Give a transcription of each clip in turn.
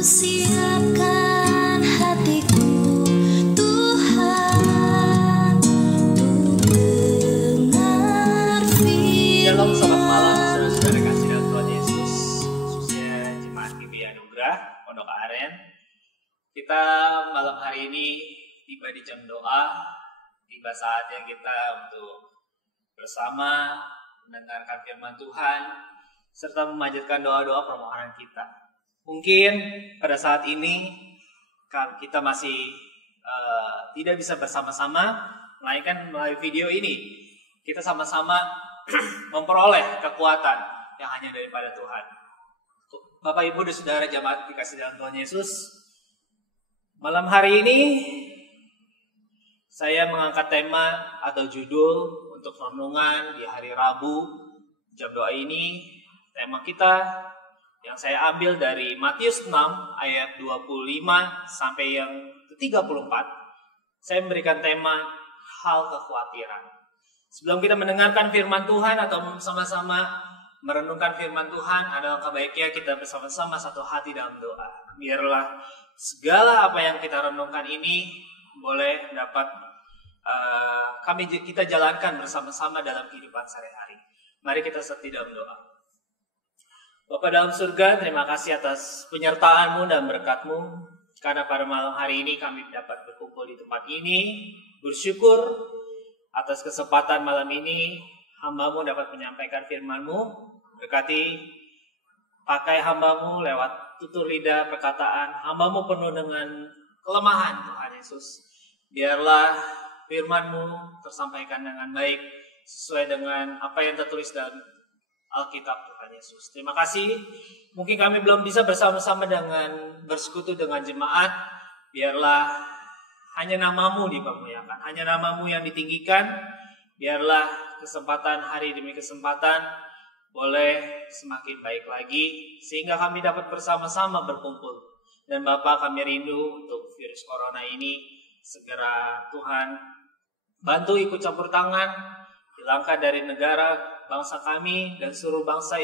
Siapkan hatiku Tuhan untuk dengar firman. Shalom, selamat malam saudara-saudara kasih dalam Tuhan Yesus, khususnya Jemaat GBI Anugerah Pondok Aren. Kita malam hari ini tiba di jam doa, tiba saatnya kita untuk bersama mendengarkan firman Tuhan serta memanjatkan doa-doa permohonan kita. Mungkin pada saat ini kita masih tidak bisa bersama-sama, melainkan melalui video ini kita sama-sama memperoleh kekuatan yang hanya daripada Tuhan. Bapak Ibu dan Saudara jemaat dikasih dalam Tuhan Yesus, malam hari ini saya mengangkat tema atau judul untuk renungan di hari Rabu jam doa ini. Tema kita yang saya ambil dari Matius 6 ayat 25 sampai yang ke-34. Saya memberikan tema hal kekhawatiran. Sebelum kita mendengarkan firman Tuhan atau sama-sama merenungkan firman Tuhan, adalah baiknya kita bersama-sama satu hati dalam doa. Biarlah segala apa yang kita renungkan ini boleh dapat kita jalankan bersama-sama dalam kehidupan sehari-hari. Mari kita setia dalam doa. Bapa dalam surga, terima kasih atas penyertaan-Mu dan berkat-Mu, karena pada malam hari ini kami dapat berkumpul di tempat ini. Bersyukur atas kesempatan malam ini, hamba-Mu dapat menyampaikan firman-Mu. Berkati pakai hamba-Mu lewat tutur lidah perkataan. Hamba-Mu penuh dengan kelemahan Tuhan Yesus. Biarlah firman-Mu tersampaikan dengan baik, sesuai dengan apa yang tertulis dalam Alkitab Tuhan Yesus. Terima kasih. Mungkin kami belum bisa bersama-sama dengan bersekutu dengan jemaat. Biarlah hanya nama-Mu dipermuliakan, hanya nama-Mu yang ditinggikan. Biarlah kesempatan hari demi kesempatan boleh semakin baik lagi, sehingga kami dapat bersama-sama berkumpul. Dan Bapa, kami rindu untuk virus corona ini segera Tuhan bantu ikut campur tangan, hilangkan dari negara, bangsa kami, dan seluruh bangsa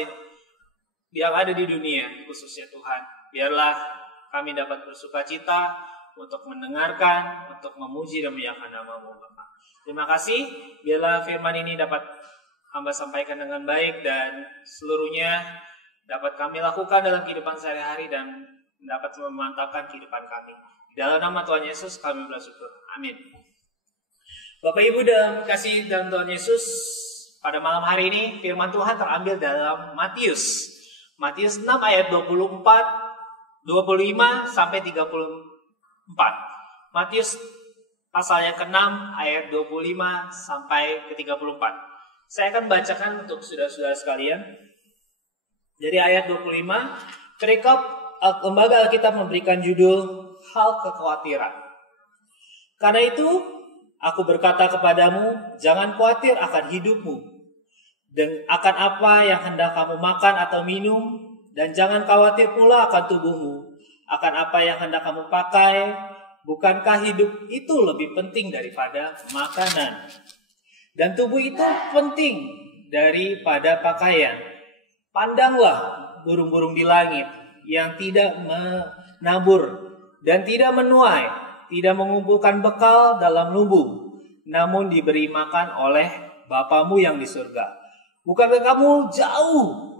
yang ada di dunia, khususnya Tuhan. Biarlah kami dapat bersuka cita untuk mendengarkan, untuk memuji dan memuliakan nama-Mu, Bapa. Terima kasih. Biarlah firman ini dapat hamba sampaikan dengan baik, dan seluruhnya dapat kami lakukan dalam kehidupan sehari-hari dan dapat memantapkan kehidupan kami. Di dalam nama Tuhan Yesus kami bersyukur. Amin. Bapak Ibu dan kasih dalam Tuhan Yesus, pada malam hari ini firman Tuhan terambil dalam Matius 6 ayat 25 sampai 34. Matius pasal yang ke-6 ayat 25 sampai ke-34. Saya akan bacakan untuk saudara-saudara sekalian. Dari ayat 25, perikop Lembaga Alkitab memberikan judul hal kekhawatiran. Karena itu aku berkata kepadamu, jangan khawatir akan hidupmu dan akan apa yang hendak kamu makan atau minum, dan jangan khawatir pula akan tubuhmu, akan apa yang hendak kamu pakai. Bukankah hidup itu lebih penting daripada makanan, dan tubuh itu penting daripada pakaian? Pandanglah burung-burung di langit yang tidak menabur dan tidak menuai, tidak mengumpulkan bekal dalam lubung, namun diberi makan oleh Bapamu yang di surga. Bukankah kamu jauh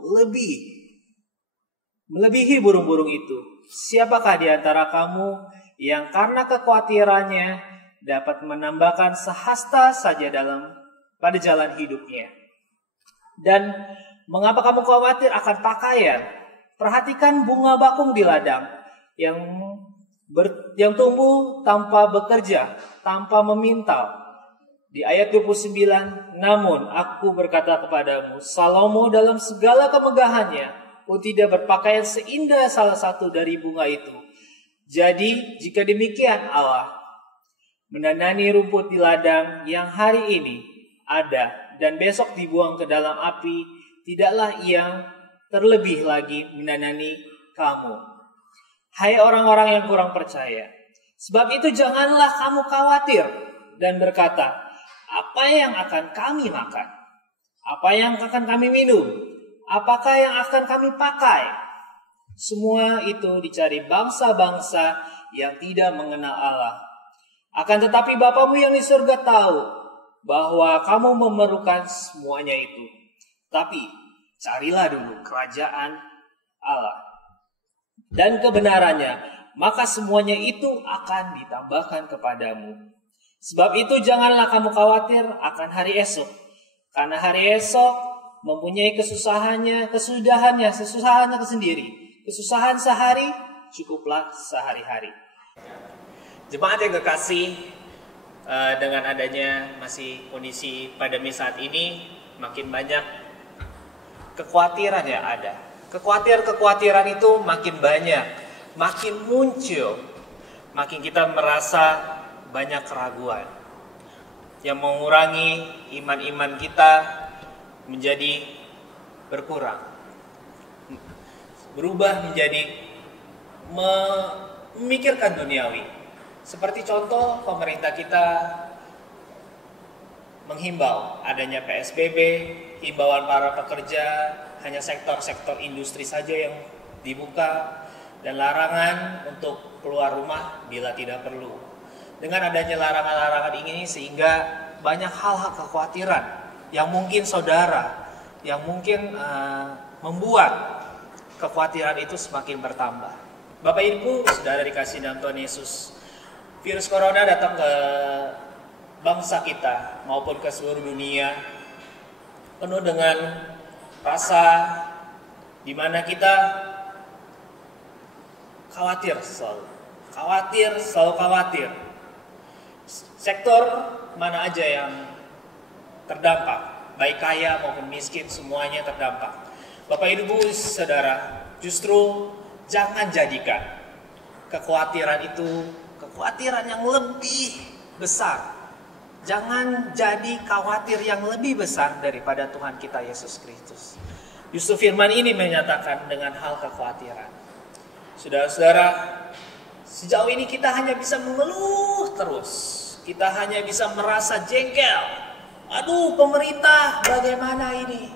melebihi burung-burung itu? Siapakah di antara kamu yang karena kekhawatirannya dapat menambahkan sehasta saja pada jalan hidupnya? Dan mengapa kamu khawatir akan pakaian? Perhatikan bunga bakung di ladang yang tumbuh tanpa bekerja, tanpa memintal. Di ayat 29, namun aku berkata kepadamu, Salomo dalam segala kemegahannya pun tidak berpakaian seindah salah satu dari bunga itu. Jadi jika demikian Allah mendandani rumput di ladang yang hari ini ada dan besok dibuang ke dalam api, tidaklah Ia terlebih lagi mendandani kamu, hai orang-orang yang kurang percaya. Sebab itu janganlah kamu khawatir dan berkata, apa yang akan kami makan? Apa yang akan kami minum? Apakah yang akan kami pakai? Semua itu dicari bangsa-bangsa yang tidak mengenal Allah. Akan tetapi Bapamu yang di surga tahu bahwa kamu memerlukan semuanya itu. Tapi carilah dulu kerajaan Allah dan kebenarannya, maka semuanya itu akan ditambahkan kepadamu. Sebab itu janganlah kamu khawatir akan hari esok, karena hari esok mempunyai kesusahannya sendiri. Kesusahan sehari cukuplah sehari-hari. Jemaat yang kekasih, dengan adanya masih kondisi pandemi saat ini, makin banyak kekhawatiran yang ada. Kekhawatiran itu makin banyak, makin muncul, makin kita merasa banyak keraguan yang mengurangi iman-iman kita menjadi berkurang, berubah menjadi memikirkan duniawi. Seperti contoh, pemerintah kita menghimbau adanya PSBB, himbauan para pekerja hanya sektor-sektor industri saja yang dibuka, dan larangan untuk keluar rumah bila tidak perlu. Dengan adanya larangan-larangan ini sehingga banyak hal-hal kekhawatiran yang mungkin membuat kekhawatiran itu semakin bertambah. Bapak Ibu, saudara dikasih dalam Tuhan Yesus, virus corona datang ke bangsa kita maupun ke seluruh dunia penuh dengan rasa di mana kita selalu khawatir. Sektor mana aja yang terdampak, baik kaya maupun miskin, semuanya terdampak. Bapak Ibu Saudara, justru jangan jadikan kekhawatiran itu kekhawatiran yang lebih besar. Jangan jadi khawatir yang lebih besar daripada Tuhan kita Yesus Kristus. Justru firman ini menyatakan dengan hal kekhawatiran. Saudara-saudara, sejauh ini kita hanya bisa mengeluh terus. Kita hanya bisa merasa jengkel. Aduh, pemerintah bagaimana ini?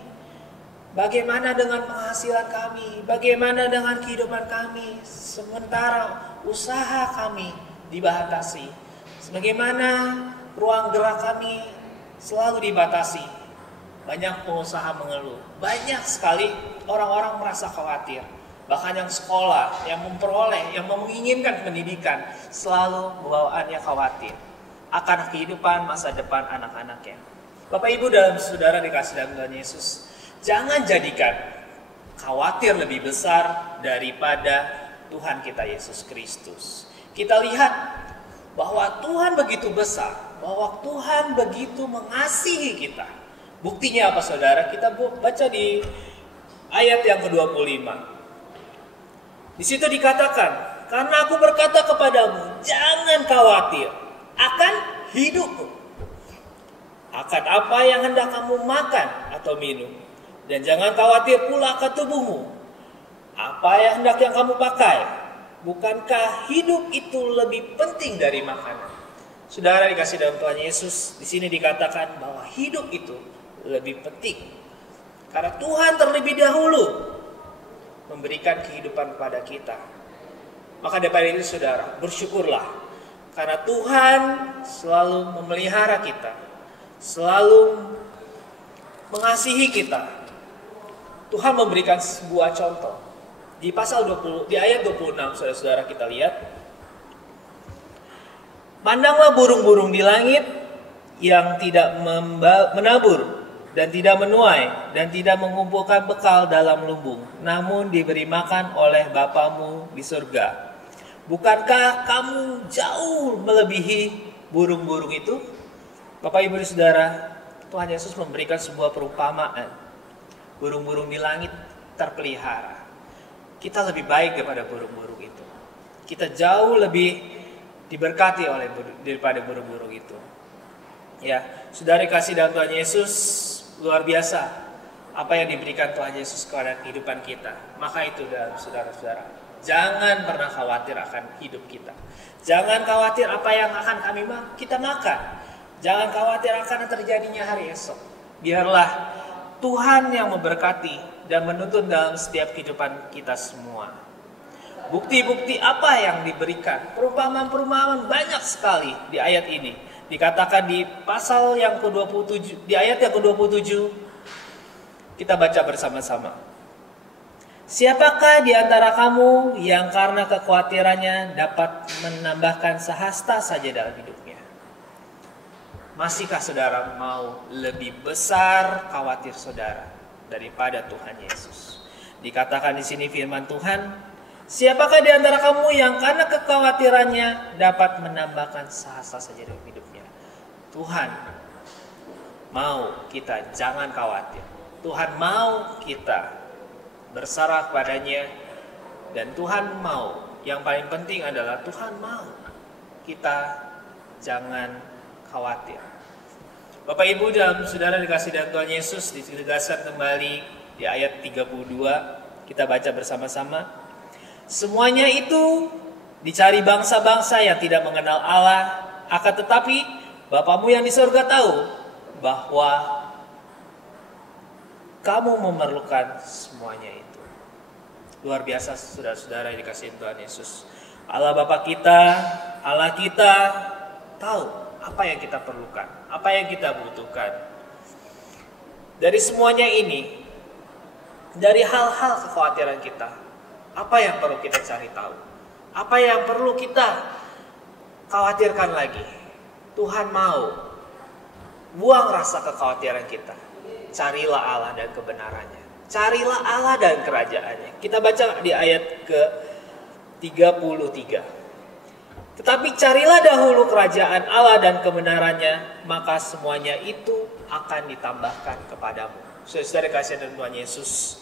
Bagaimana dengan penghasilan kami? Bagaimana dengan kehidupan kami? Sementara usaha kami dibatasi. Bagaimana ruang gerak kami selalu dibatasi. Banyak pengusaha mengeluh. Banyak sekali orang-orang merasa khawatir. Bahkan yang sekolah, yang memperoleh, yang menginginkan pendidikan, selalu bawaannya khawatir akan kehidupan masa depan anak-anaknya. Bapak Ibu dan saudara dikasih dalam Tuhan Yesus, jangan jadikan khawatir lebih besar daripada Tuhan kita Yesus Kristus. Kita lihat bahwa Tuhan begitu besar, bahwa Tuhan begitu mengasihi kita. Buktinya apa saudara? Kita baca di ayat yang ke-25. Di situ dikatakan, karena aku berkata kepadamu, jangan khawatir akan hidupmu, akan apa yang hendak kamu makan atau minum, dan jangan khawatir pula akan tubuhmu, apa yang hendak yang kamu pakai. Bukankah hidup itu lebih penting dari makanan? Saudara dikasih dalam Tuhan Yesus, di sini dikatakan bahwa hidup itu lebih penting. Karena Tuhan terlebih dahulu memberikan kehidupan kepada kita. Maka daripada itu saudara, bersyukurlah. Karena Tuhan selalu memelihara kita, selalu mengasihi kita. Tuhan memberikan sebuah contoh. Di pasal 20, di ayat 26, saudara-saudara kita lihat. Pandanglah burung-burung di langit yang tidak menabur dan tidak menuai dan tidak mengumpulkan bekal dalam lumbung, namun diberi makan oleh Bapamu di surga. Bukankah kamu jauh melebihi burung-burung itu? Bapak Ibu Saudara, Tuhan Yesus memberikan sebuah perumpamaan. Burung-burung di langit terpelihara. Kita lebih baik daripada burung-burung itu. Kita jauh lebih diberkati daripada burung-burung itu. Ya, saudara kasih dalam Tuhan Yesus luar biasa. Apa yang diberikan Tuhan Yesus kepada kehidupan kita. Maka itu dalam saudara-saudara, jangan pernah khawatir akan hidup kita. Jangan khawatir apa yang akan kita makan. Jangan khawatir akan terjadinya hari esok. Biarlah Tuhan yang memberkati dan menuntun dalam setiap kehidupan kita semua. Bukti-bukti apa yang diberikan? Perumpamaan-perumpamaan banyak sekali di ayat ini. Dikatakan di pasal yang ke-27, di ayat yang ke-27, kita baca bersama-sama. Siapakah di antara kamu yang karena kekhawatirannya dapat menambahkan sehasta saja dalam hidupnya? Masihkah saudara mau lebih besar khawatir saudara daripada Tuhan Yesus? Dikatakan di sini firman Tuhan, siapakah di antara kamu yang karena kekhawatirannya dapat menambahkan sehasta saja dalam hidupnya? Tuhan mau kita jangan khawatir. Tuhan mau kita berserah kepadanya, dan Tuhan mau, yang paling penting adalah Tuhan mau kita jangan khawatir. Bapak Ibu dalam saudara dikasih dalam Tuhan Yesus, ditegaskan kembali di ayat 32, kita baca bersama-sama. Semuanya itu dicari bangsa-bangsa yang tidak mengenal Allah, akan tetapi Bapamu yang di surga tahu bahwa kamu memerlukan semuanya itu. Luar biasa saudara-saudara yang dikasihi Tuhan Yesus. Allah Bapa kita, Allah kita tahu apa yang kita perlukan, apa yang kita butuhkan. Dari semuanya ini, dari hal-hal kekhawatiran kita, apa yang perlu kita cari tahu? Apa yang perlu kita khawatirkan lagi? Tuhan mau buang rasa kekhawatiran kita. Carilah Allah dan kebenarannya. Carilah Allah dan kerajaannya. Kita baca di ayat ke-33. Tetapi carilah dahulu kerajaan Allah dan kebenarannya, maka semuanya itu akan ditambahkan kepadamu. Saudara kasih dan Tuhan Yesus,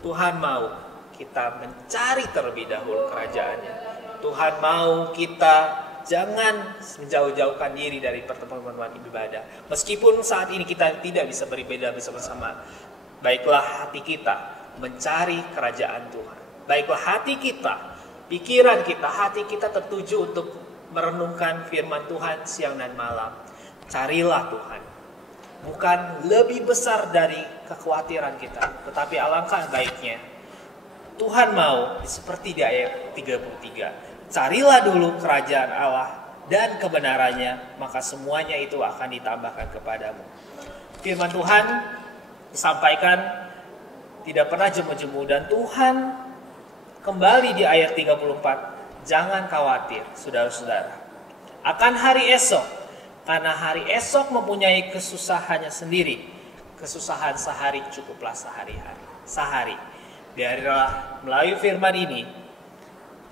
Tuhan mau kita mencari terlebih dahulu kerajaannya. Tuhan mau kita jangan menjauh-jauhkan diri dari pertemuan ibadah. Meskipun saat ini kita tidak bisa beribadah bersama-sama, baiklah hati kita mencari kerajaan Tuhan. Baiklah hati kita, pikiran kita, hati kita tertuju untuk merenungkan firman Tuhan siang dan malam. Carilah Tuhan. Bukan lebih besar dari kekhawatiran kita, tetapi alangkah baiknya Tuhan mau seperti di ayat 33. Carilah dulu kerajaan Allah dan kebenarannya, maka semuanya itu akan ditambahkan kepadamu. Firman Tuhan disampaikan tidak pernah jemu-jemu, dan Tuhan kembali di ayat 34. Jangan khawatir saudara-saudara akan hari esok, karena hari esok mempunyai kesusahannya sendiri. Kesusahan sehari cukuplah sehari. Biarlah melalui firman ini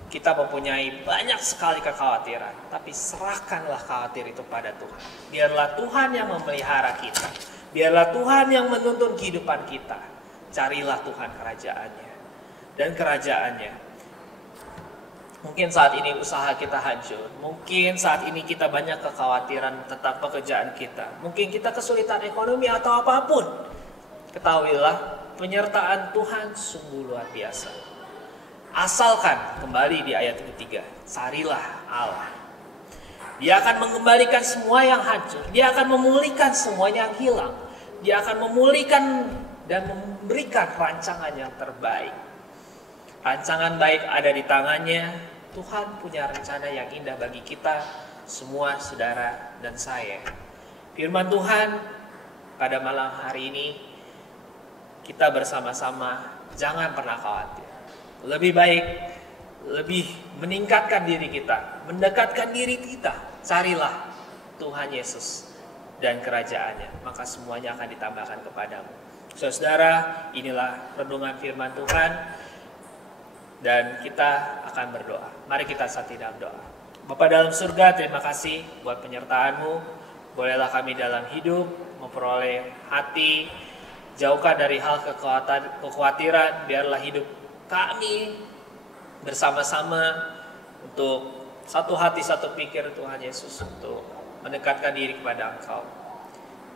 kita mempunyai banyak sekali kekhawatiran, tapi serahkanlah khawatir itu pada Tuhan. Biarlah Tuhan yang memelihara kita. Biarlah Tuhan yang menuntun kehidupan kita. Carilah Tuhan kerajaannya dan kerajaannya. Mungkin saat ini usaha kita hancur. Mungkin saat ini kita banyak kekhawatiran tentang pekerjaan kita. Mungkin kita kesulitan ekonomi atau apapun. Ketahuilah, penyertaan Tuhan sungguh luar biasa. Asalkan kembali di ayat ketiga, carilah Allah. Dia akan mengembalikan semua yang hancur. Dia akan memulihkan semua yang hilang. Dia akan memulihkan dan memberikan rancangan yang terbaik. Rancangan baik ada di tangannya. Tuhan punya rencana yang indah bagi kita semua, saudara dan saya. Firman Tuhan pada malam hari ini, kita bersama-sama jangan pernah khawatir. Lebih baik, lebih meningkatkan diri kita, mendekatkan diri kita. Carilah Tuhan Yesus dan kerajaannya, maka semuanya akan ditambahkan kepadamu. Saudara, inilah renungan firman Tuhan, dan kita akan berdoa. Mari kita saat dalam doa. Bapa dalam surga, terima kasih buat penyertaan-Mu. Bolehlah kami dalam hidup memperoleh hati, jauhkan dari hal kekhawatiran. Biarlah hidup kami bersama-sama untuk satu hati, satu pikir Tuhan Yesus, untuk mendekatkan diri kepada Engkau.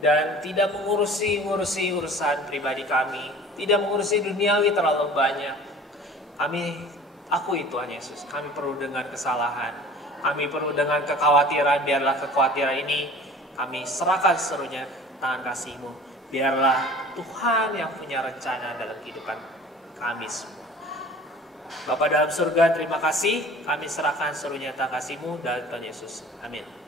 Dan tidak mengurusi urusan pribadi kami, tidak mengurusi duniawi terlalu banyak. Kami akui Tuhan Yesus, kami perlu dengan kesalahan, kami perlu dengan kekhawatiran. Biarlah kekhawatiran ini kami serahkan seluruhnya tangan kasih-Mu. Biarlah Tuhan yang punya rencana dalam kehidupan kami semua. Bapa dalam surga, terima kasih. Kami serahkan seluruh nyata kasih-Mu dalam Tuhan Yesus. Amin.